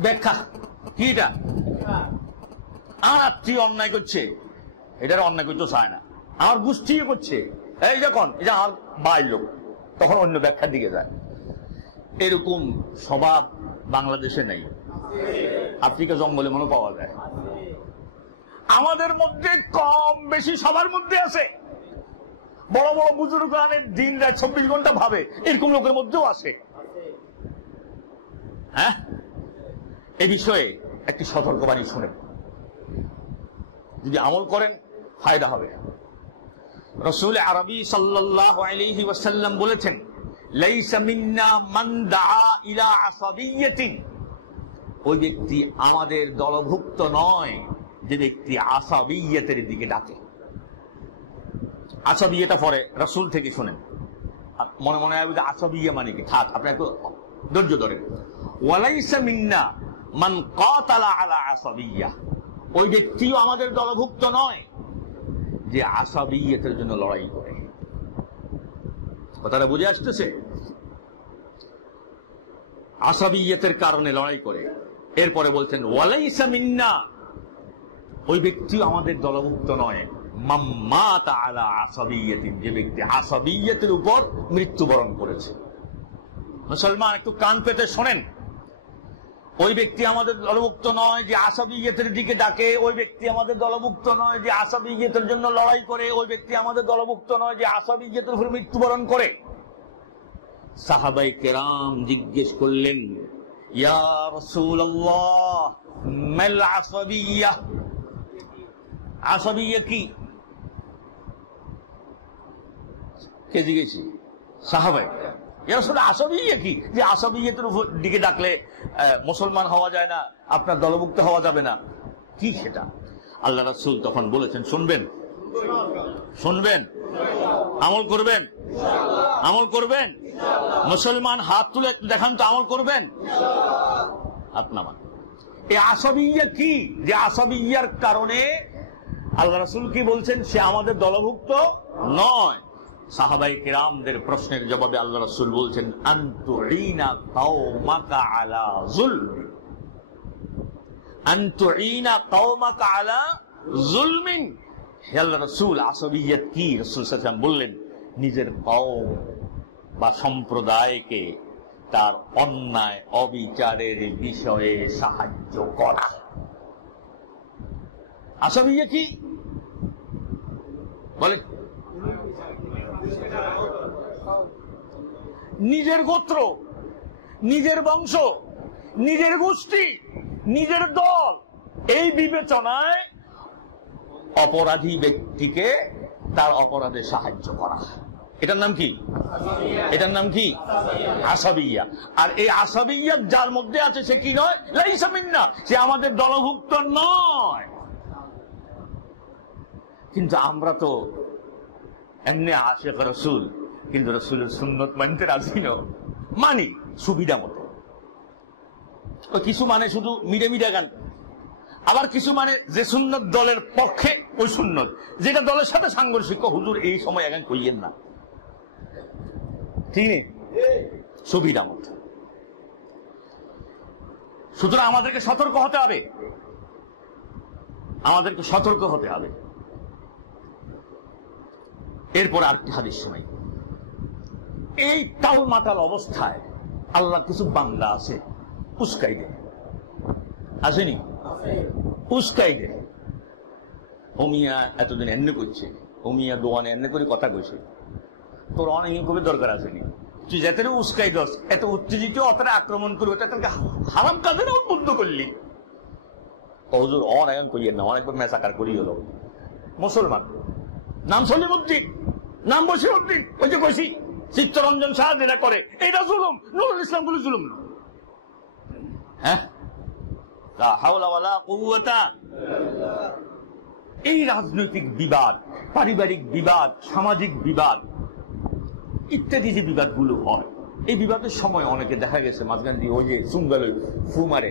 ব্যাখ্যা কি? এটা আর আত্মীয় অন্যায় করছে, এটার অন্যায় করতে চায় না। আমার গোষ্ঠী করছে, এই যখন এই যে আমার বাইর লোক, তখন অন্য ব্যাখ্যার দিকে যায়। এরকম স্বভাব বাংলাদেশে নেই, আফ্রিকা জঙ্গলে মনে পাওয়া যায়। আমাদের মধ্যে কম বেশি সবার মধ্যে আছে। বড় বড় বুজুর্গ দিন রাত 24 ঘন্টা ভাবে, এরকম লোকের মধ্যেও আছে। হ্যাঁ, এই বিষয়ে একটি সতর্কবাণী শুনেন, যদি আমল করেন ফায়দা হবে। রাসূল আরবি সাল্লাল্লাহু আলাইহি ওয়াসাল্লাম বলেছেন, লাইসা মিন্না মান দাআ ইলা আসাবিয়্যাতিন, ওই ব্যক্তি আমাদের দলভুক্ত নয় যে ব্যক্তি আসাবিয়্যাতের দিকে ডাকে। আসাবিয়্যাটা পরে রাসূল থেকে শুনেন, মনে মনে হয় যে আসাবিয়্যা মানে কি, থাক আপনি একটু ধৈর্য ধরেন। ওয়ালাইসা মিন্না মান কাতালা আলা আসাবিয়্যা, ওই ব্যক্তিও আমাদের দলভুক্ত নয় যে আসাবিয়্যাতের জন্য লড়াই করে। কথাটা বুঝে আসতেছে? আসাবিয়্যাতের কারণে লড়াই করে। এরপরে বলছেন ওয়ালাইসা মিন্না, ওই ব্যক্তিও আমাদের দলভুক্ত নয় মান মাতা আলা আসাবিয়্যাতিন, যে ব্যক্তি আসাবিয়্যাতের উপর মৃত্যুবরণ করেছে। মুসলমান একটু কান পেতে শোনেন, ওই ব্যক্তি আমাদের দলভুক্ত নয় যে আসাবিয়্যাতের দিকে ডাকে, ওই ব্যক্তি আমাদের দলভুক্ত নয় যে আসাবিয়্যাতের জন্য লড়াই করে, ওই ব্যক্তি আমাদের দলভুক্ত নয় যে আসাবিয়্যাতের উপর মৃত্যুবরণ করে। সাহাবায়ে কেরাম জিজ্ঞেস করলেন, ইয়া রাসূলুল্লাহ মাল আসাবিয়্যাহ, আসাবিয়্যা কি? কে জিজ্ঞেসি? সাহাবায়ে। ইয়া রাসূলুল্লাহ আসাবিয়্যা কি, যে আসাবিয়্যাতের উপর দিকে ডাকলে মুসলমান হওয়া যায় না, আপনার দলভুক্ত হওয়া যাবে না, কি সেটা? আল্লাহ রাসূল তখন বলেছেন, শুনবেন শুনবেন, আমল করবেন, আমল করবেন। মুসলমান হাত তুলে একটু দেখান তো, আমল করবেন আপনার। এই আসাবিয়্যা কি, যে আসাবিয়্যার কারণে আল্লাহ রাসূল কি বলছেন, সে আমাদের দলভুক্ত নয়। সাহাবায়ে কেরামদের প্রশ্নের জবাবে আল্লাহ রাসূল বলছেন, আনতুইনা কওমাকা আলা যুলমি, আনতুইনা কওমাকা আলা যুলমিন। হে আল্লাহ রাসূল, আসাবিয়্যাত কি? রাসূল সাল্লাল্লাহু আলাইহি ওয়াসাল্লাম বললেন, নিজের কওম বা সম্প্রদায়কে তার অন্যায় অবিচারের বিষয়ে সাহায্য করা। আসাবিয়্যা কি বলে? নিজের গোত্র, নিজের বংশ, নিজের গোষ্ঠী, নিজের দল, এই বিবেচনায় অপরাধী ব্যক্তিকে তার অপরাধে সাহায্য করা, এটার নাম কি? এটার নাম কি? আসাবিয়্যা। আর এই আসাবিয়্যা যার মধ্যে আছে সে কি নয়? লাইসা মিন্না, সে আমাদের দলভুক্ত নয়। কিন্তু আমরা তো এমনি আশিক রাসূল, কিন্তু রাসূলের সুন্নত মানতে রাজি নয়, মানি সুবিধা মতো। ওই কিছু মানে শুধু মিডে মিডে গান, আবার কিছু মানে যে সুন্নত দলের পক্ষে, ওই সুন্নত যেটা দলের সাথে সাংঘর্ষিক, হুজুর এই সময় এখন কইয়েন না, ঠিক নেই, সুবিধা মতো। সুতরাং আমাদেরকে সতর্ক হতে হবে, আমাদেরকে সতর্ক হতে হবে। এরপর আরেকটি হাদিস শোনাই। এই টাল মাটাল অবস্থায় আল্লাহ কিছু বান্দা আছে উস্কাই দেয়, আসেনি? উস্কাই দেয়। ওমিয়া এতদিন এমনি করছে, ওমিয়া দোয়ানে এমনি করে কথা কইছে, তোর অনেক কবে দরকার আসেনি? তুই যাতে উস্কাই দশ, এত উত্তেজিত, অতটা আক্রমণ করবে, হারাম কাজে উদ্বুদ্ধ করলি। হুজুর অন এখন কইয়েন না, অনেকবার মেসাকার করি হলো। মুসলমান নাম সলিমউদ্দিন, নাম বশিরউদ্দিন, ওই যে কইছি চিত্তরঞ্জন শাহ যেটা করে, এটা জুলুম। নুরুল ইসলাম গুলো জুলুম না। হ্যাঁ, লা হাওলা ওয়ালা কুওয়াতা। এই রাজনৈতিক বিবাদ, পারিবারিক বিবাদ, সামাজিক বিবাদ ইত্যাদি যে বিবাদগুলো হয়, এই বিবাদের সময় অনেকে দেখা গেছে মাঝখান দিয়ে ওই যে চুঙ্গাল ফু মারে।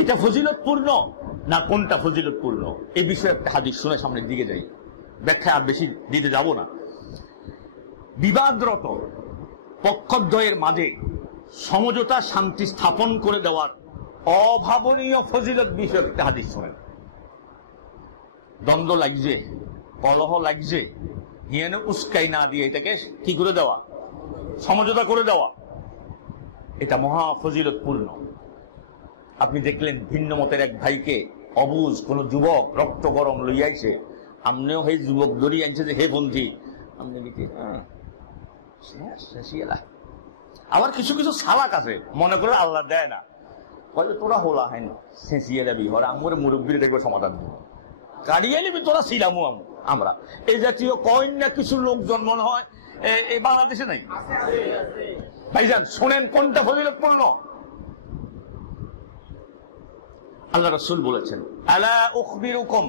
এটা ফজিলতপূর্ণ না কোনটা ফজিলতপূর্ণ, এই বিষয়ে একটা হাদিস শুনে সামনের দিকে যাই, ব্যাখ্যা আর বেশি দিতে যাব না। বিবাদরত পক্ষদ্বয়ের মাঝে সমঝোতা শান্তি স্থাপন করে দেওয়ার অভাবনীয় ফজিলত বিষয়ক একটা হাদিস শোনেন। দ্বন্দ্ব লাগছে, কলহ লাগছে, হিয়ানে উস্কাই না দিয়ে এটাকে কি করে দেওয়া, সমঝোতা করে দেওয়া, এটা মহা ফজিলতপূর্ণ। আপনি দেখলেন ভিন্ন মতের এক ভাইকে অবুজ কোন যুবক রক্ত গরম লইয়াইছে, আমনেও সেই যুবক ধরি আনছে যে হে বন্ধি, আপনি লিখে আবার কিছু কিছু সালাক আছে মনে করে আল্লাহ দেয় না, তোরা হোলা হয় না শেষিয়ে দেবি হরে আমার মুরব্বীর দেখবে সমাধান দিব, কাড়িয়ে নিবি তোরা ছিলামু আমরা। এই জাতীয় কয়েন না কিছু লোকজন মনে হয় এই বাংলাদেশে নাই। ভাইজান শোনেন কোনটা ফজিলতপূর্ণ। আল্লাহ রাসূল বলেছেন, আলা উখবিরুকুম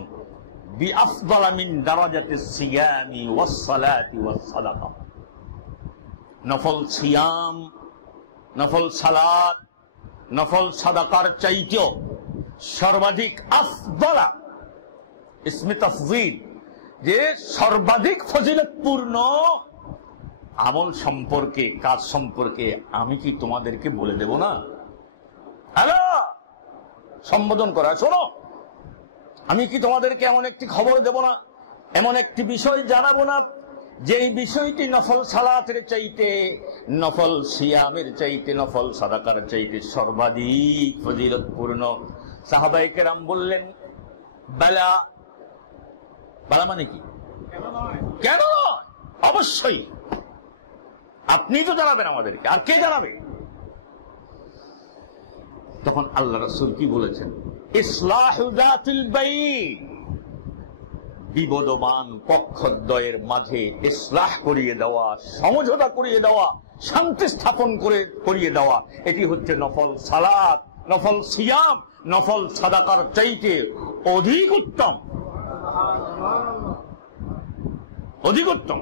বিআফদালা মিন দারাজাতিস সিয়ামি ওয়াস সালাতি ওয়াস সাদাকা। নফল সিয়াম, নফল সালাত, নফল সাদাকার চাইতেও সর্বাধিক আফদালা, ইসমে তাফযীল, যে সর্বাধিক ফজিলতপূর্ণ আমল সম্পর্কে, কাজ সম্পর্কে আমি কি তোমাদেরকে বলে দেব না? হ্যালো, সম্বোধন করা, শোনো, আমি কি তোমাদেরকে এমন একটি খবর দেব না, এমন একটি বিষয় জানাবো না, যেই বিষয়টি নফল সালাতের চাইতে, নফল সিয়ামের চাইতে, নফল সাদাকার চাইতে সর্বাধিক ফজিলতপূর্ণ। সাহাবায়ে কেরাম বললেন, বালা। বালা মানে কি? কেন নয়? অবশ্যই আপনি তো জানাবেন আমাদেরকে, আর কে জানাবে? তখন আল্লাহ রাসূল কি বলেছেন? ইসলাহু যাতিল বাইন, বিবদমান পক্ষদ্বয়ের মাঝে ইসলাহ করিয়ে দেওয়া, সমঝোতা করিয়ে দেওয়া, শান্তি স্থাপন করিয়ে দেওয়া, এটি হচ্ছে নফল সালাত, নফল সিয়াম, নফল সাদাকার চাইতে অধিক উত্তম, অধিক উত্তম।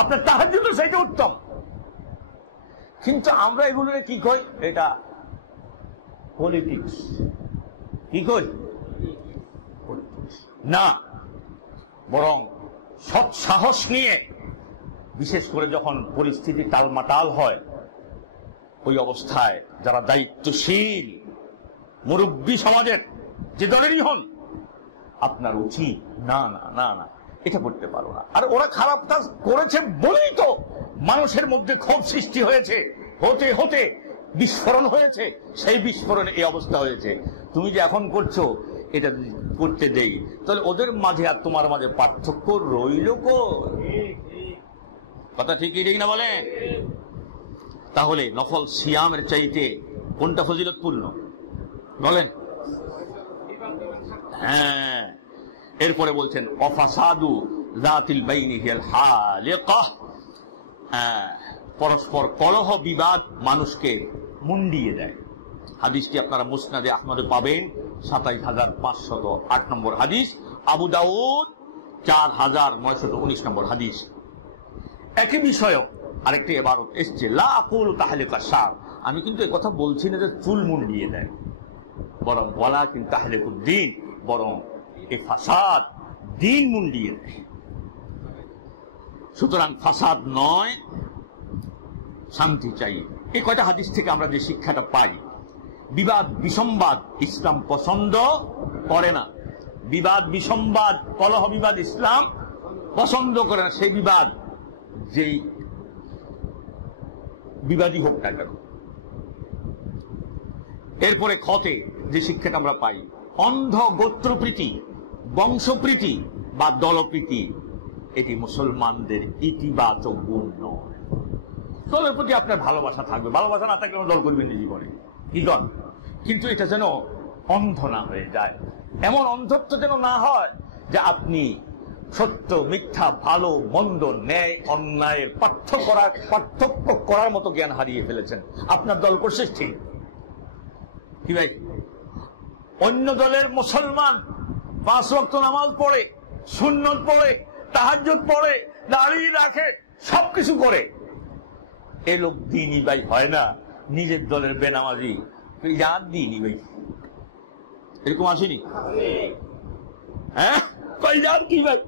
আপনার তাহাজ্জুদের চাইতে উত্তম। কিন্তু আমরা এগুলোকে কি কই? এটা পলিটিক্স। কি কই? না, বরং সৎ সাহস নিয়ে, বিশেষ করে যখন পরিস্থিতি টালমাটাল হয়, ওই অবস্থায় যারা দায়িত্বশীল মুরব্বী সমাজের যে দলেরই হন, আপনার উচিত না না না না এটা করতে পারো না। আর ওরা খারাপ কাজ করেছে বলেই তো মানুষের মধ্যে ক্ষোভ সৃষ্টি হয়েছে, হতে হতে বিস্ফোরণ হয়েছে, সেই বিস্ফোরণে এই অবস্থা হয়েছে। তুমি যে এখন করছো, এটা যদি করতে দেই তাহলে ওদের মাঝে আর তোমার মাঝে পার্থক্য রইল কো? কথা ঠিকই ঠিক না বলেন? তাহলে নফল সিয়ামের চাইতে কোনটা ফজিলতপূর্ণ বলেন? হ্যাঁ, এরপরে বলছেন অফাসাদু যাতিল বাইনি হিয়াল হালিকাহ, পরস্পর কলহ বিবাদ মানুষকে মুন্ডিয়ে দেয়। হাদিসটি আপনারা মুসনাদে আহমদে পাবেন, 27508 নম্বর হাদিস, আবু দাউদ 4919 নম্বর হাদিস। একই বিষয়ক আরেকটি ইবারত এসছে, লা আকুলু তাহলিকা শার, আমি কিন্তু এই কথা বলছি না যে চুল মুন্ডিয়ে দেয়, বরং ওয়ালাকিন তাহলিকুদ্দিন, বরং এই ফাসাদ দিন মুন্ডিয়ে দেয়। সুতরাং ফাসাদ নয়, শান্তি চাই। এই কয়টা হাদিস থেকে আমরা যে শিক্ষাটা পাই, বিবাদ বিসম্বাদ ইসলাম পছন্দ করে না, বিবাদ বিসম্বাদ কলহ বিবাদ ইসলাম পছন্দ করে না। সেই বিবাদ যেই বিবাদী হোক না কেন। এরপরে খতে যে শিক্ষাটা আমরা পাই, অন্ধ গোত্রপ্রীতি, বংশপ্রীতি বা দলপ্রীতি এটি মুসলমানদের ইতিবাচক গুণ নয়। দলের প্রতি আপনার ভালোবাসা থাকবে, ভালোবাসা না থাকলে দল করবেন জীবনে, কি কর, কিন্তু এটা যেন অন্ধ না হয়ে যায়। এমন অন্ধত্ব যেন না হয় যে আপনি সত্য মিথ্যা, ভালো মন্দ, ন্যায় অন্যায়ের পার্থক্য করার মতো জ্ঞান হারিয়ে ফেলেছেন। আপনার দল করছে ঠিক, কি ভাই, অন্য দলের মুসলমান 5 ওয়াক্ত নামাজ পড়ে, সুন্নত পড়ে, তাহাজ্জুদ পড়ে, দাঁড়িয়ে রাখে, সবকিছু করে, এ লোক দ্বীনী ভাই হয় না, নিজের দলের বেনামাজি, যার দ্বীনী ভাই, এরকম আসেনি? হ্যাঁ, কয়দার কি ভাই,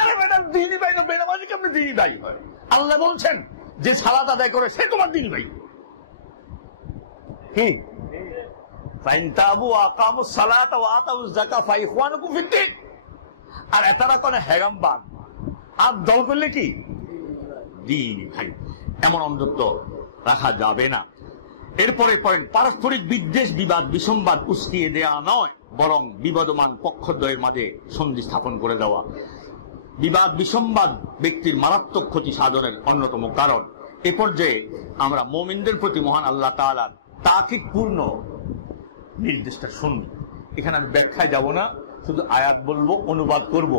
আরে বেটা দ্বীনী ভাই না, বেনামাজি কেমন দ্বীনী ভাই হয়? আল্লাহ বলছেন যে সালাত আদায় করে সে তোমার দ্বীনী ভাই। কি ফাইন তাবু আকামুস সালাত ওয়া আতাউজ যাকাত ফাইখওয়ানুকুম ফিদ্দীন, আর এতারা কোন হেগামবাদ আর দল করলে কি দিন ভাই, এমন অন্ধত্ব রাখা যাবে না। এরপরে পয়েন্ট, পারস্পরিক বিদ্বেষ বিবাদ বিসম্বাদ উস্কিয়ে দেয়া নয়, বরং বিবাদমান পক্ষদ্বয়ের মাঝে সন্ধি স্থাপন করে দেওয়া। বিবাদ বিসম্বাদ ব্যক্তির মারাত্মক ক্ষতি সাধনের অন্যতম কারণ। এ পর্যায়ে আমরা মুমিনদের প্রতি মহান আল্লাহ তাআলার তাকিদপূর্ণ নির্দেশটা শুনি। এখানে আমি ব্যাখ্যায় যাব না, শুধু আয়াত বলবো, অনুবাদ করব,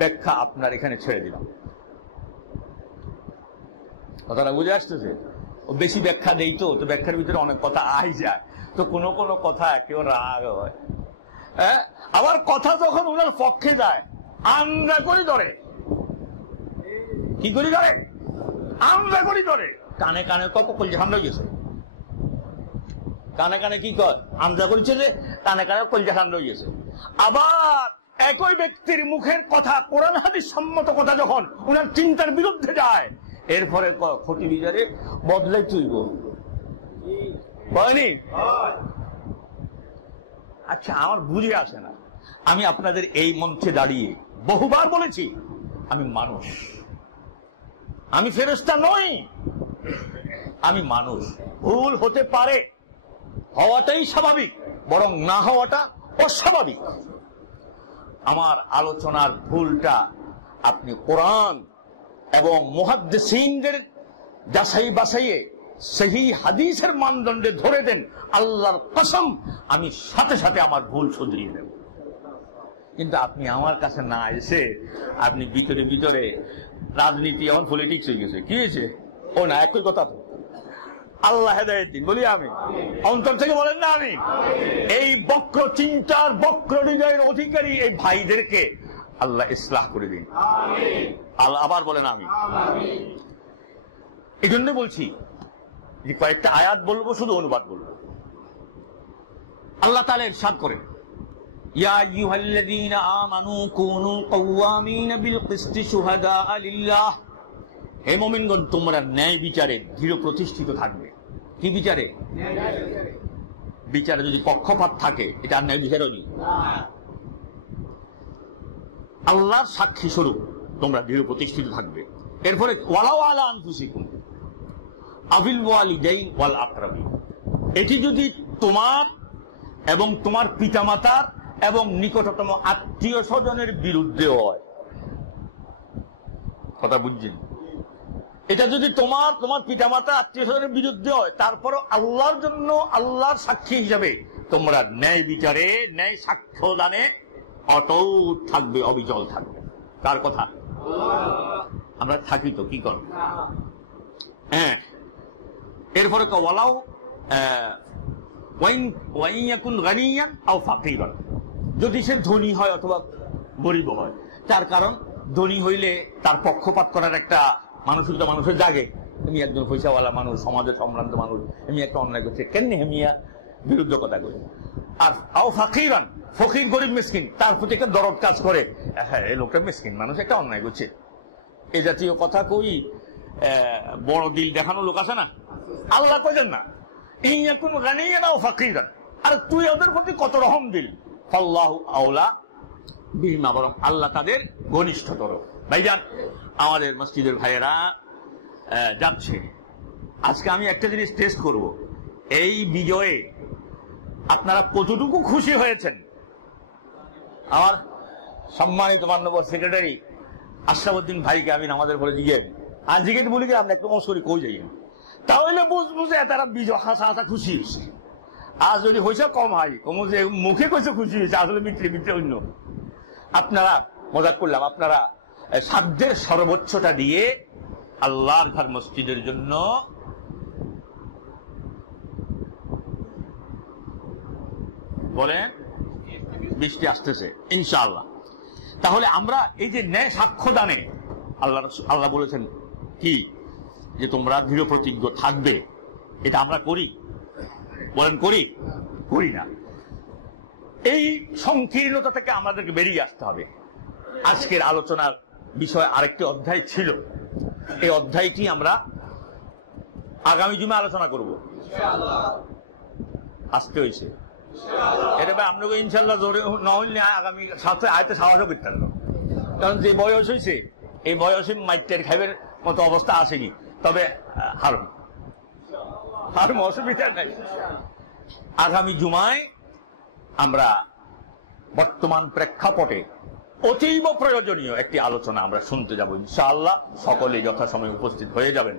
ব্যাখ্যা আপনার এখানে ছেড়ে দিলাম। কথাটা বুঝে আসতেছে? ও বেশি ব্যাখ্যা দেই তো ব্যাখ্যার ভিতরে অনেক কথা আই যায়, তো কোনো কোনো কথা কেউ রাগ হয়, হ্যাঁ, আবার কথা যখন ওনার পক্ষে যায় আন্দ্রা করি ধরে, কি করি ধরে, আন্দ্রা করি ধরে, কানে কানে কলজা ঠান্ডা হয়ে গেছে, কানে কানে কি কয় আন্দ্রা করেছে যে কানে কানে কলজা ঠান্ডা হয়ে গেছে। আবার একই ব্যক্তির মুখের কথা, কোরআন হাদিস সম্মত কথা যখন ওনার চিন্তার বিরুদ্ধে যায়, এরপরে ক্ষতি বিচারে বদলাই তুইব হয়নি। আচ্ছা, আমার বুঝে আসে না। আমি আপনাদের এই মঞ্চে দাঁড়িয়ে বহুবার বলেছি, আমি মানুষ, আমি ফেরেশতা নই, আমি মানুষ। ভুল হতে পারে, হওয়াটাই স্বাভাবিক, বরং না হওয়াটা অস্বাভাবিক। আমার আলোচনার ভুলটা আপনি কোরআন এবং মুহাদ্দিসিনদের যাচাই বাছাইয়ে সহিহ হাদিসের মানদণ্ডে ধরে দেন, আল্লাহর কসম আমি সাথে সাথে আমার ভুল শুধরিয়ে দেব। কিন্তু আপনি আমার কাছে না এসে আপনি ভিতরে ভিতরে রাজনীতি, এমন পলিটিক্স হয়ে গেছে, কি হয়েছে? ও না, একই কথা তো। আল্লাহ হেদায়েত দিন, বলি আমি অন্তর থেকে বলেন না আমি। এই বক্র চিন্তার বক্র হৃদয়ের অধিকারী এই ভাইদেরকে আল্লাহ ইসলাহ করে দিন, আল্লাহ আবার বলেন আমি। এই জন্য বলছি যে কয়েকটা আয়াত বলবো, শুধু অনুবাদ বলবো। আল্লাহ তাআলা ইরশাদ করেন, ইয়া আইয়ুহাল্লাযীনা আমানু কুনু কাওয়ামিনা বিল কিসতি শুহাদা লিল্লাহ। হে মুমিনগণ, তোমরা ন্যায় বিচারে দৃঢ় প্রতিষ্ঠিত থাকবে। কি বিচারে? বিচারে যদি পক্ষপাত থাকে, এটা ন্যায় বিচারও নেই। আল্লাহর সাক্ষী স্বরূপ তোমরা দৃঢ় প্রতিষ্ঠিত থাকবে। এরপরে ওয়ালাউ আলা আনফুসিকুম আবিল ওয়ালিদাইন ওয়াল আকরাবিন, এটি যদি তোমার এবং তোমার পিতামাতার এবং নিকটতম আত্মীয় স্বজনের বিরুদ্ধে হয়। কথা বুঝছেন? এটা যদি তোমার পিতামাতা আত্মীয় স্বজনের বিরুদ্ধে হয়, তারপরও আল্লাহর জন্য, আল্লাহর সাক্ষী হিসাবে তোমরা ন্যায় বিচারে, ন্যায় সাক্ষ্য দানে অটুট থাকবে, অবিচল থাকবে। কার কথা? আমরা থাকি তো, কি কর? হ্যাঁ। এরপরে ওয়ালাউ ওয়াইন ইয়াকুন গানিয়ান আও ফাকিরান, যদি সে ধনী হয় অথবা গরিব হয়। তার কারণ ধনী হইলে তার পক্ষপাত করার একটা মানসিকতা মানুষের জাগে। তুমি একজন পয়সাওয়ালা মানুষ, সমাজের সম্ভ্রান্ত মানুষ, আমি একটা অন্যায় করছি, কেন হেমিয়া বিরুদ্ধে কথা করি। আর আও ফাকিরান, ফকির গরিব মিসকিন, তার প্রতি একটা দরদ কাজ করে, হ্যাঁ এই লোকটা মিসকিন মানুষ, একটা অন্যায় করছে। এই জাতীয় কথা কই বড় দিল দেখানো লোক আছে না? আল্লাহ কইলেন না ইন ইয়াকুন গানিয়ান আও ফাকিরান, আর তুই ওদের প্রতি কত রহম দিল। ফাল্লাহু আওলা বিহিমা, বরং আল্লাহ তাদের ঘনিষ্ঠতর। ভাইজান, আমাদের মসজিদের ভাইয়েরা যাচ্ছে, আজকে আমি একটা জিনিস টেস্ট করব, এই বিজয়ে আপনারা কতটুকু খুশি হয়েছেন। আমার সম্মানিত মাননীয় সেক্রেটারি আশরাফুদ্দিন ভাইকে আমি আমাদের পরে জিজ্ঞেস আজকে বলি যে আমরা একটু অসরি কই যাই, তাহলে বুঝে তারা বিজয় হাসা হাসা খুশি হয়েছে। আজ যদি হয়েছে কম হয়, কম যে মুখে কইছে খুশি হয়েছে, আসলে মিত্রে মিত্রে অন্য। আপনারা মজাক করলাম, আপনারা সাধ্যের সর্বোচ্চটা দিয়ে আল্লাহর ঘর মসজিদের জন্য বলেন, বৃষ্টি আসতেছে ইনশাআল্লাহ। তাহলে আমরা এই যে ন্যায় সাক্ষ্য দানে আল্লাহ বলেছেন কি, যে তোমরা দৃঢ় প্রতিজ্ঞ থাকবে, এটা আমরা করি? বলেন করি? করি না। এই সংকীর্ণতা থেকে আমাদেরকে বেরিয়ে আসতে হবে। আজকের আলোচনার বিষয় আরেকটি অধ্যায় ছিল, এই অধ্যায়টি আমরা আগামী জুমে আলোচনা করব। আসতে হয়েছে এটা ভাই আপনাকে ইনশাল্লাহ জোরে না হইলে আগামী সাথে আয়তে সাহসও করতে পারবো। কারণ যে বয়স হয়েছে এই বয়সে মাইটের খাইবের মতো অবস্থা আসেনি। তবে হারম অসুবিধা নাই। আগামী জুমায় আমরা বর্তমান প্রেক্ষাপটে অতীব প্রয়োজনীয় একটি আলোচনা আমরা শুনতে যাব ইনশাআল্লাহ। সকলে যথাসময়ে উপস্থিত হয়ে যাবেন।